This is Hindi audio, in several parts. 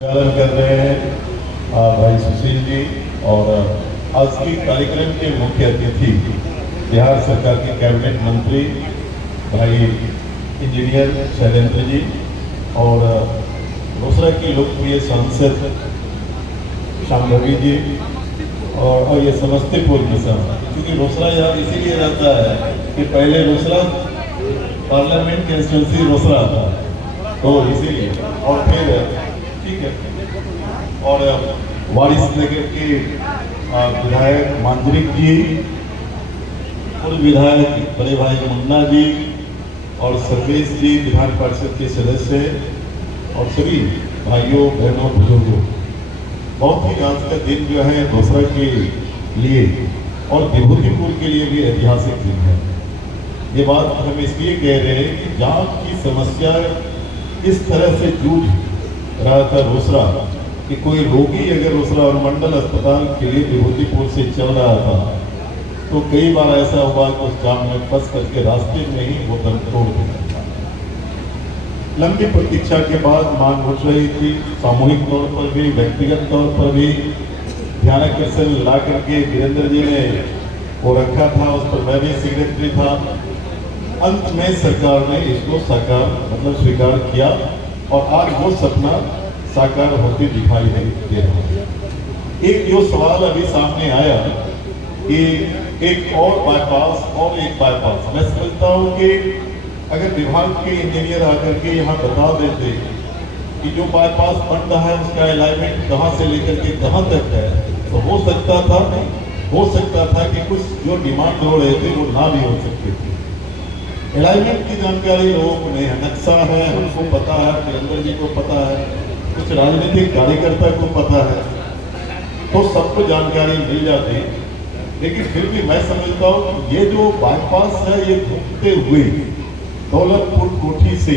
पालन कर रहे हैं भाई सुशील जी। और आज की कार्यक्रम के मुख्य अतिथि बिहार सरकार के कैबिनेट मंत्री भाई इंजीनियर शैलेंद्र जी और रोसड़ा की लोकप्रिय सांसद शांभवी जी और ये समस्तीपुर की सब, क्योंकि रोसड़ा याद इसीलिए रहता है कि पहले रोसड़ा पार्लियामेंट कंस्टिट्यूंसी रोसड़ा था, तो इसीलिए। और फिर ठीक है, और वारिस नगर के विधायक मांजरिक जी और विधायक बड़े भाई मुन्ना जी और सर्वेश जी विधान परिषद के सदस्य और सभी भाइयों बहनों बुजुर्गों, बहुत ही आज का दिन जो है रोसड़ा के लिए और विभूतिपुर के लिए भी ऐतिहासिक दिन है। ये बात हम इसलिए कह रहे हैं कि जहाँ की समस्या इस तरह से जूझ रहा था रोसड़ा कि कोई रोगी अगर रोसड़ा और मंडल अस्पताल के लिए विभूतिपुर से चल रहा था तो कई बार ऐसा हुआ कि उस जाम में फंस करके रास्ते में ही वो दम तोड़ दिया था। लंबी प्रतीक्षा के बाद मांग उठ रही थी, सामूहिक तौर पर भी व्यक्तिगत तौर पर भी ध्यानाकर्षण ला करके वीरेंद्र जी ने वो रखा था, उस पर मैं भी सेक्रेटरी था। अंत में सरकार ने इसको साकार मतलब स्वीकार किया और आज वो सपना साकार होते दिखाई दे रहा है। एक जो सवाल अभी सामने आया कि एक और बाईपास और एक बाईपास, मैं समझता हूँ कि अगर विभाग के इंजीनियर आकर के यहाँ बता देते कि जो बाईपास बन रहा है उसका अलाइनमेंट कहाँ से लेकर के कहाँ तक है, तो हो सकता था कि कुछ जो डिमांड हो रहे थे वो ना भी हो सकते थे। अलाइनमेंट की जानकारी लोगों को नहीं है, नक्शा है, हमको पता है, वीरेंद्र जी को पता है, कुछ राजनीतिक कार्यकर्ता को पता है, तो सबको जानकारी मिल जाती। लेकिन फिर भी मैं समझता हूँ कि ये जो बाईपास है ये घूमते हुए दौलतपुर कोठी से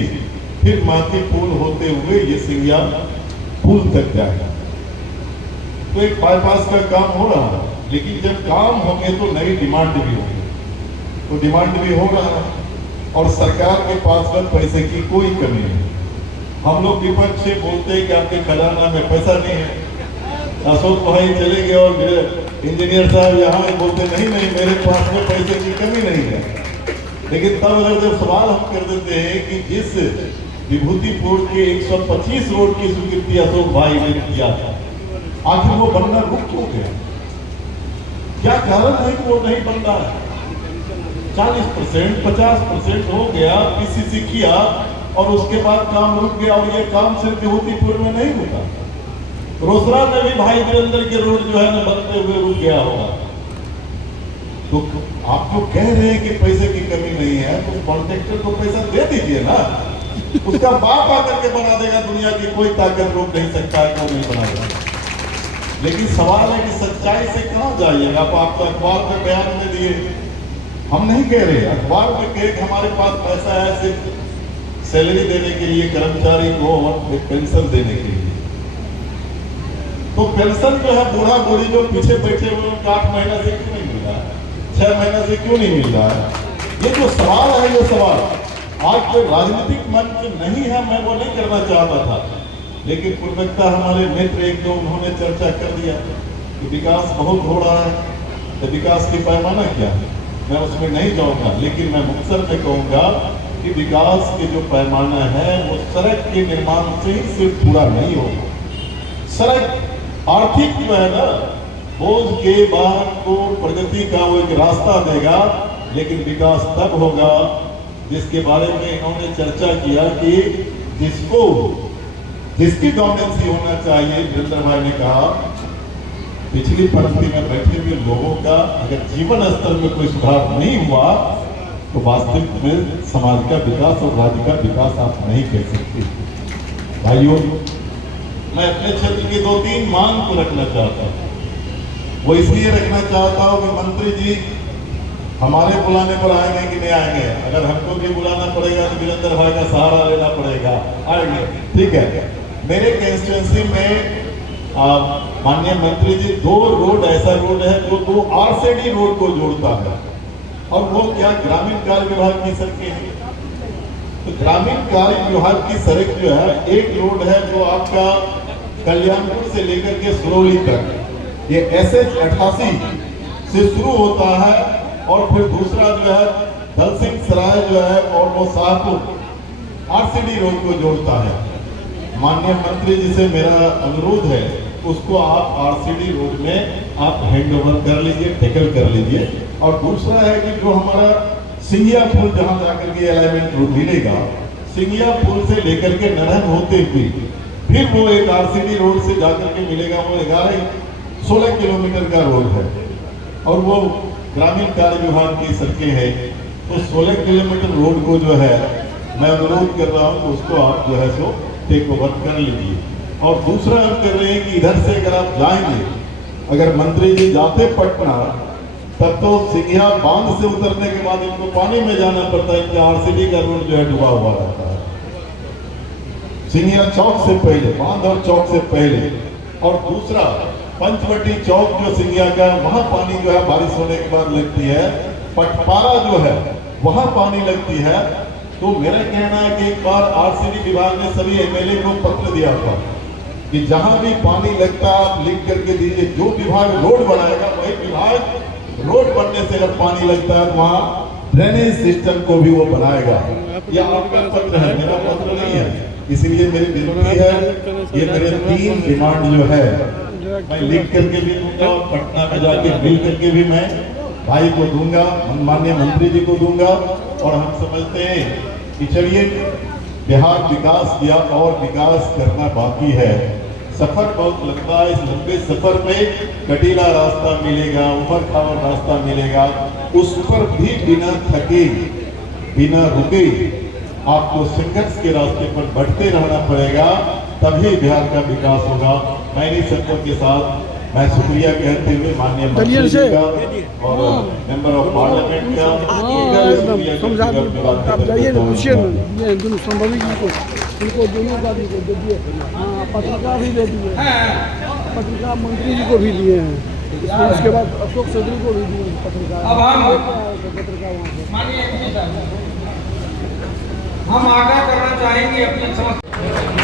फिर माथी पुल होते हुए ये सिंगिया पुल तक जाएगा। तो एक बाईपास का काम हो रहा है, लेकिन जब काम होंगे तो नई डिमांड भी होगी, तो डिमांड भी हो रहा है और सरकार के पास में पैसे की कोई कमी नहीं। हम लोग विपक्ष से बोलते हैं कि आपके खजाना में पैसा नहीं है, अशोक भाई चले गए और इंजीनियर साहब यहाँ बोलते नहीं मेरे पास में पैसे की कमी नहीं है। लेकिन तब अगर जब सवाल हम कर देते हैं कि जिस विभूतिपुर के 125 रोड की स्वीकृति अशोक भाई ने किया था, आखिर वो बनना रुक क्यों गया? क्या कारण है कि वो नहीं बन रहा है? 40% 50% हो गया, पीसीसी किया और उसके बाद काम रुक गया। और ये काम सिर्फ विभूतिपुर में नहीं होता, रोसड़ा में भी भाई वीरेंद्र के रोड जो है ना बनते हुए रुक गया होगा। तो आप जो कह रहे हैं कि पैसे की कमी नहीं है, तो कॉन्ट्रैक्टर को पैसा दे दीजिए ना, उसका बाप आकर के बना देगा। दुनिया की कोई ताकत रोक नहीं सकता है, वो नहीं बनाएगा। लेकिन सवाल है कि सच्चाई से कहां जाइएगा? आप तो अखबार में बयान में दिए, हम नहीं कह रहे, अखबार में कहे कि हमारे पास पैसा है सिर्फ सैलरी देने के लिए कर्मचारी को और पेंशन देने के लिए। तो पेंशन जो है बूढ़ा बूढ़ी जो पीछे बैठे हुए उनको 8 महीना से क्यों नहीं मिल रहा है, 6 महीना से क्यों नहीं मिल रहा है? ये जो सवाल है, ये सवाल आज कोई राजनीतिक मंच नहीं है, मैं वो नहीं करना चाहता था, लेकिन पूर्वकता हमारे मित्र एक दो उन्होंने चर्चा कर दिया कि विकास बहुत हो रहा है, तो विकास की पैमाना क्या है, मैं उसमें नहीं जाऊंगा। लेकिन मैं मुख्तर में कहूंगा कि विकास के जो पैमाना है वो सड़क के निर्माण से ही सिर्फ पूरा नहीं होगा। सड़क आर्थिक जो है ना, बोझ के बाद को प्रगति का वो एक रास्ता देगा, लेकिन विकास तब होगा जिसके बारे में इन्होंने चर्चा किया कि जिसकी डोमिनेंसी होना चाहिए। वीरेंद्र भाई ने कहा पिछली पंक्ति में बैठे हुए लोगों का अगर जीवन स्तर में कोई सुधार नहीं हुआ तो वास्तविक में समाज का विकास और राज्य का विकास आप नहीं कह सकते। भाइयों, मैं अपने क्षेत्र की 2-3 मांग को रखना चाहता हूँ। वो इसलिए रखना चाहता हूँ कि मंत्री जी हमारे बुलाने पर आएंगे कि नहीं आएंगे? अगर हमको भी बुलाना पड़ेगा तो वीरेंद्र भाई का सहारा लेना पड़ेगा, आएंगे, ठीक है। मेरे कंस्टिट्यूंसी में माननीय मंत्री जी 2 रोड ऐसा रोड है जो 2 आरसीडी रोड को जोड़ता है, और वो क्या ग्रामीण कार्य विभाग की सड़कें हैं। तो ग्रामीण कार्य विभाग की सड़क जो है, एक रोड है जो आपका कल्याणपुर से लेकर के सुरौली तक ये SH 88 से शुरू होता है और फिर दूसरा जो है दलसिंह सराय जो है और वो शाहपुर RCD रोड को जोड़ता है। माननीय मंत्री जी से मेरा अनुरोध है, उसको आप RCD रोड में आप हैंड ओवर कर लीजिए, टैकल कर लीजिए। और दूसरा है कि जो हमारा सिंगिया पुल जहां जाकर के अलाइनमेंट रोड मिलेगा, सिंगिया पुल से लेकर के नरहन होते हुए फिर वो एक RCD रोड से जाकर के मिलेगा, वो 16 किलोमीटर का रोड है और वो ग्रामीण कार्य विभाग की सड़कें हैं। तो 16 किलोमीटर रोड को जो है मैं अनुरोध कर रहा हूँ कि उसको आप जो है सो टेक ओवर कर लीजिए। और दूसरा हम कर रहे हैं कि इधर से अगर आप जाएंगे, अगर मंत्री जी जाते पटना, तब तो सिंघिया बांध से उतरने के बाद इनको पानी में जाना पड़ता है, कि RCD का रोड जो है डूबा हुआ रहता है। सिंघिया चौक से पहले, बांध और चौक से पहले। और दूसरा पंचवटी चौक जो सिंघिया का, वहां पानी जो है बारिश होने के बाद लगती है। पटपारा जो है वहां पानी लगती है। तो मेरा कहना है कि एक बार RCD विभाग ने सभी MLA को पत्र दिया था कि जहां भी पानी लगता है आप लिख करके दीजिए। जो विभाग रोड बनाएगा वही विभाग रोड बनने से अगर पानी लगता है तो वहां ड्रेनेज सिस्टम को भी वो बनाएगा। यह आपका पत्र है, मेरा पत्र नहीं है। इसलिए मेरी विनती है, ये मेरे 3 डिमांड जो है मैं लिख करके भी दूंगा और पटना में जाके मिल करके भी मैं भाई को दूंगा, माननीय मंत्री जी को दूंगा। और हम समझते हैं कि चलिए बिहार विकास किया और विकास करना बाकी है। सफर बहुत लंबा है, इस लंबे सफर में कटीला रास्ता मिलेगा, उमर खावर रास्ता मिलेगा, उस पर भी बिना थके बिना रुके आपको संघर्ष के रास्ते पर बढ़ते रहना पड़ेगा, तभी बिहार का विकास होगा। मैं इन्हीं शब्दों के साथ मैं शुक्रिया कहते हुए माननीय मंत्री जी का और मेंबर ऑफ पार्लियामेंट का आप जाइए ना, पूछिए ना दोनों संभवी जी को, उनको दोनों का भी दे दिए। हाँ, पत्रिका भी दे दिए, पत्रिका मंत्री जी को भी दिए हैं। उसके बाद अशोक चौधरी को भी दिए पत्रिका। हम आगाह करना चाहेंगे अपनी समस्या।